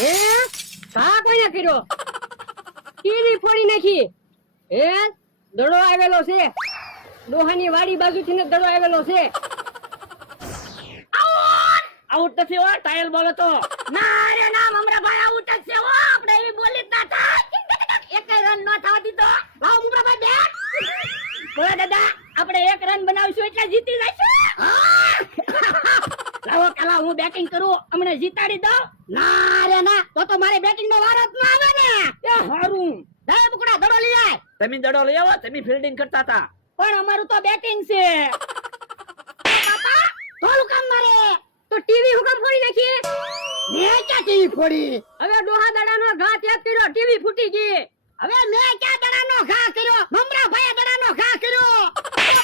હે કા કોયા કર્યો. ટીવી ફોડી નાખી. એ, દડો આવેલો છે. ડોહાની વાડી બાજુથી ને દડો આવેલો છે. આઉટ નથી હો, ટાયલ બોલો તો. ના રે ના મમરાભાઈ આઉટ જ છે હો, આપણે એવી બોલી જ ના થાય. એક રન ન થવા દીધો. ભાવ મમરા ભાઈ બેટ બોલો, દાદા, આપણે એક રન બનાવીશું એટલે જીતી જઈશું. લાવો, પેલા હું બેટિંગ કરું, હમણાં જીતાડી દઉં. ના. રે ના તો તો મારી બેટિંગ નો વારો જ ના આવે ને. એ હારું. દે બુકડા દડો લઈ આય. તમે દડો લઈ આવો તમે ફિલ્ડિંગ કરતા હતા. પણ અમારું તો બેટિંગ છે. બાપા થોડું કામ મારે. તો ટીવી હુકમ ફોડી નાખી મેં ક્યાં ટીવી ફોડી? હવે ડોહા દડાનો ઘા ત્યાગ કર્યો ટીવી ફૂટી ગઈ. હવે મેં ક્યાં દડાનો ઘા કર્યો? મમરા ભાઈ દડાનો ઘા કર્યો.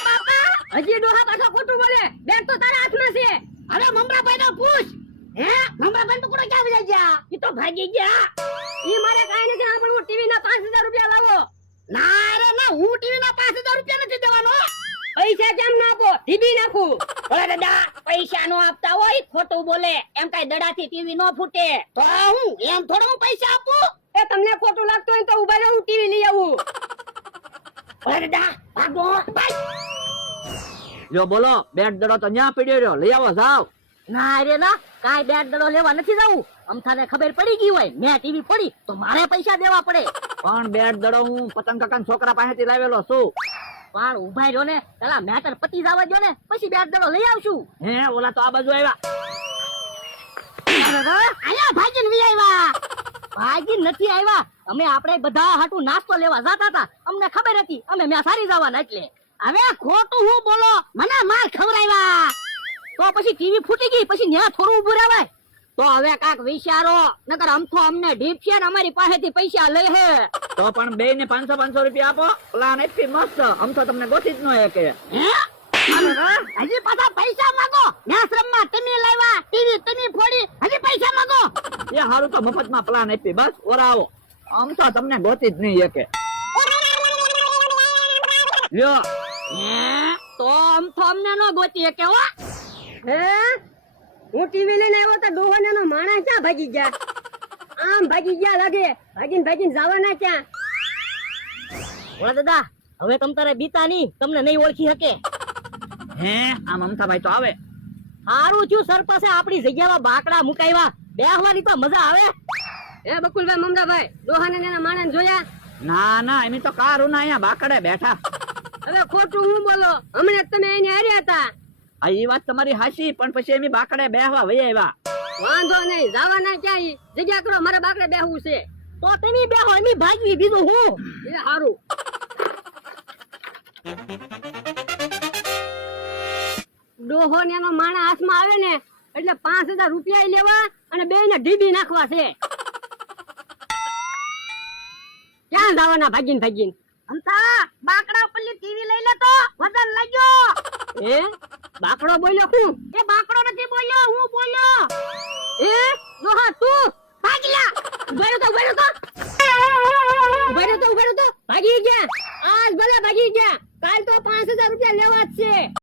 બાપા હજી ડોહા પાછો ખોટું બોલે. બેન તો તારા હાથમાં છે હવે મમરા ભાઈ નો પૂછ હે મમરા ભાઈ ટુકડો ક્યાં વહી ગયા તો ભાગી ગયા. ઈ મારે કાઈ નથી સાંભળવું ટીવી ના પાંચ હજાર રૂપિયા લાવો. ના રે ના હું ટીવી ના પાંચ હજાર રૂપિયા નથી દેવાનો. પૈસા કેમ ના આપો? ટીવી નાખું. બોલો દાદા પૈસા નો આપતા હોય ખોટું બોલે. એમ કઈ દડાથી ટીવી નો ફૂટે. તો હું એમ થોડો હું પૈસા આપું? એ તમને ખોટું લાગતું હોય તો ઊભા રહું હું ટીવી લઈ આવું. બોલો દાદા ભાગો. જો બોલો બેટ દડો તો ન્યા પડ્યો રહ્યો. લઈ આવો જાવ ના રે ના. કાઈ બેટ દડો લેવા નથી જવું અમથાને ખબર પડી ગઈ હોય મેં ટીવી પડી તો મારે પૈસા દેવા પડે. પણ બેટ દડો હું પતંગ કાકા છોકરા પાસેથી લાવેલો છું. પણ ઊભા રહ્યો ને પેલા મેટર પતી જવા દો ને પછી બેટ દડો લઈ આવશું. હે ઓલા તો આ બાજુ આવ્યા. આયા ભાગીને વી આવ્યા ભાગી નથી આવ્યા અમે આપણે બધા હાટુ નાસ્તો લેવા જતા હતા. અમને ખબર હતી અમે મેં સારી જવાના એટલે. હવે ખોટું હું બોલો મને માર ખવડાવ્યા તો પછી ટીવી ફૂટી ગઈ પછી ન્યા થોડું ઉભું રહેવાય. તો હવે કાક વિચારો નકર અમથો અમને ઢીપ છે ને અમારી પાસેથી પૈસા લઈ હે. તો પણ બે ને પાંચસો પાંચસો રૂપિયા આપો. પ્લાન એટલી મસ્ત. આમ તો તમને ગોતી જ ન કે હજી પાછા પૈસા માંગો. માં તમે લાવ્યા ટીવી તમે ફોડી હજી પૈસા માંગો. એ હારું તો મફતમાં પ્લાન આપી બસ ઓરાવો આમ તો તમને ગોતી જ નહીં એકે લ્યો. આમ તો અમને ન ગોતી કે હો. હે? હું ટીવી લઈને આવ્યો તો ડોહાના નો માણસ ક્યાં ભાગી ગયા? આમ ભાગી ગયા લાગે. ભાગીને ભાગીને જવાના ક્યાં? ઓળા દાદા હવે તમ તારે બીતા નહીં તમને નહીં ઓળખી શકે હે? આ મમતાભાઈ તો આવે. સારું છું સરપસે આપણી જગ્યામાં બાકડા મુકાવ્યા બેહવાની તો મજા આવે. હે બકુલભાઈ મમતાભાઈ ડોહાને ને એના માણસ જોયા? ના ના એની તો કાર ઉના અહીંયા બાકડે બેઠા. હવે ખોટું હું બોલો? હમણાં જ તમે એને હાર્યા હતા. આ એ વાત તમારી હાસી પણ પછી એમ બાકડે બેહવા વહી આવ્યા વાંધો નહીં જવાના ક્યાં ઈ? જગ્યા કરો મારે બાકડે બેહવું છે. તો તમે બેહો એની ભાગવી બીજું હું? એ સારું ડોહો ને એનો માણા હાથમાં આવે ને એટલે પાંચ હજાર રૂપિયા લેવા અને બે ને ઢીબી નાખવા છે. ક્યાં જવાના ભાગીને ભાગીને? અંતા બાકડા ઉપર ટીવી લઈ લે તો વજન લાગ્યો. એ બાકડો બોલ્યો હું? એ બાકડો નથી બોલ્યો હું બોલ્યો. એ? ડોહા તું? ભાગલા બેરો તો બેરો તો.